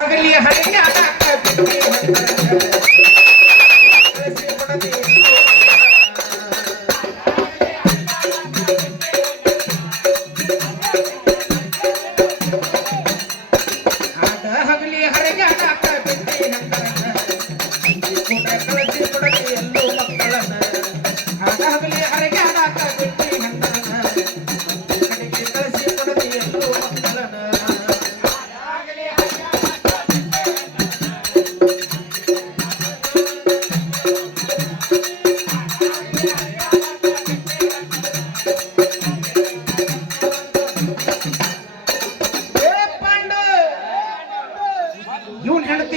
अगली हरिया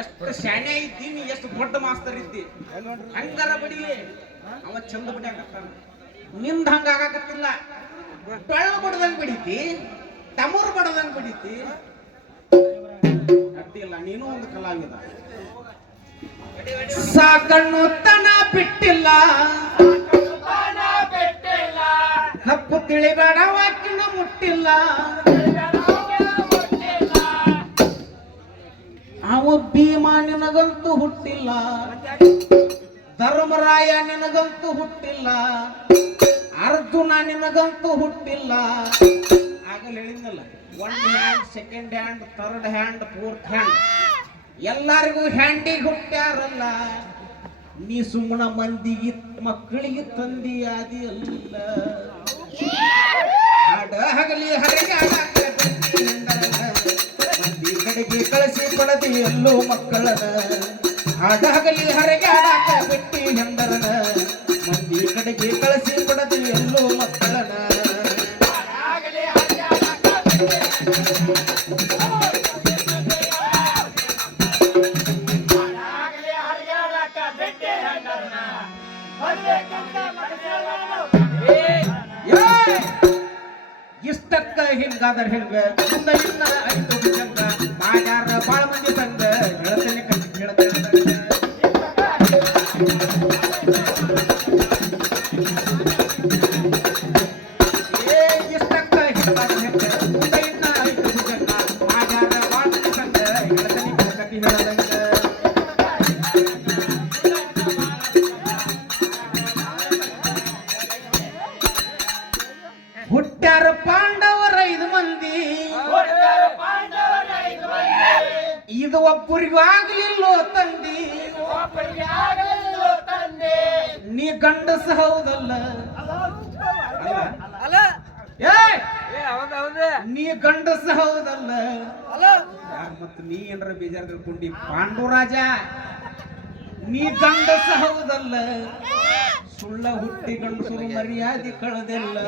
ಎಷ್ಟು ಶಾಣೆ ಐತಿ ನೀ ಎಷ್ಟು ದೊಡ್ಡ ಮಾಸ್ತರ್ ಇದ್ದಿ ಹಂಗಾರ ಬಡಿಲಿ. ಅವ ಚಂದ ಬಡಿಯಾಕತ್ತಾನ ನಿಂದ ಹಂಗ ಆಗಾಕತ್ತಿಲ್ಲ. ಟೊಳ್ಳ ಬಡದಂಗ್ ಬಿಡಿತಿ ತಮೂರ್ ಬಡದಂಗ್ ಬಿಡಿತಿ. ಅಡ್ಡಿಲ್ಲ ನೀನು ಒಂದು ಕಲಾವಿದ. ಸಾಕಣ್ಣು ತನ ಬಿಟ್ಟಿಲ್ಲ. ತಪ್ಪು ತಿಳಿಬೇಡ ವಾಕಿನ ಮುಟ್ಟಿಲ್ಲ. ಭೀಮ ನಿನಗಂತೂ ಹುಟ್ಟಿಲ್ಲ. ಧರ್ಮರಾಯ ನಿನಗಂತೂ ಹುಟ್ಟಿಲ್ಲ. ಅರ್ಜುನ ನಿನಗಂತೂ ಹುಟ್ಟಿಲ್ಲ. ಆಗಲ್ಲ ಹೇಳಿದ್ನಲ್ಲ one hand second hand third hand fourth hand ಎಲ್ಲರಿಗೂ ಹ್ಯಾಂಡಿಗೆ ಹುಟ್ಟ್ಯಾರಲ್ಲ ನೀ ಸುಮ್ಮನ ಮಂದಿಗೆ ಮಕ್ಕಳಿಗೆ ತಂದಿ ಅಲ್ಲ ಹಾಡ, ಹಗಲಿ. ಮಂದಿ ಕಡೆಗೆ ಕಳಿಸಿ ಕೊಡದಿ ಎಲ್ಲೋ ಮಕ್ಕಳನ ಹರಗೆ ಹರಿಯಾಡಾಕ ಬಿಟ್ಟಿ ಹೆಂಡರನ ಮಂದಿ ಕಡೆಗೆ ಕಳಿಸಿ ಕೊಡದಿ ಎಲ್ಲೂ ಮಕ್ಕಳನ! ಇಷ್ಟಕ್ಕ ಹಿಂಗಾದ್ರೆ ಹಿಂಗ? ಮುಂದ ಇನ್ನ ಐದು ಜಂಗ Thank you. ಇದು ಒಬ್ಬರಿಗೂ ಆಗ್ಲಿಲ್ಲೋ ತಂದಿ. ನೀ ಗಂಡಸ ಹೌದಲ್ಲ? ಅಲ್ಲ. ನೀ ಗಂಡಸ ಹೌದಲ್ಲ? ಮತ್ ಮತ್ತ ನೀ ಏನ್ರ ಬೇಜಾರ್ ತಿಳ್ಕೊಂಡಿ ಪಾಂಡುರಾಜ? ನೀ ಗಂಡಸ ಹೌದಲ್ಲ? ಸುಳ್ಳ ಹುಟ್ಟಿ ಗಂಡಸರು ಮರ್ಯಾದೆ ಕಳೆದಿಲ್ಲ.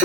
Hey!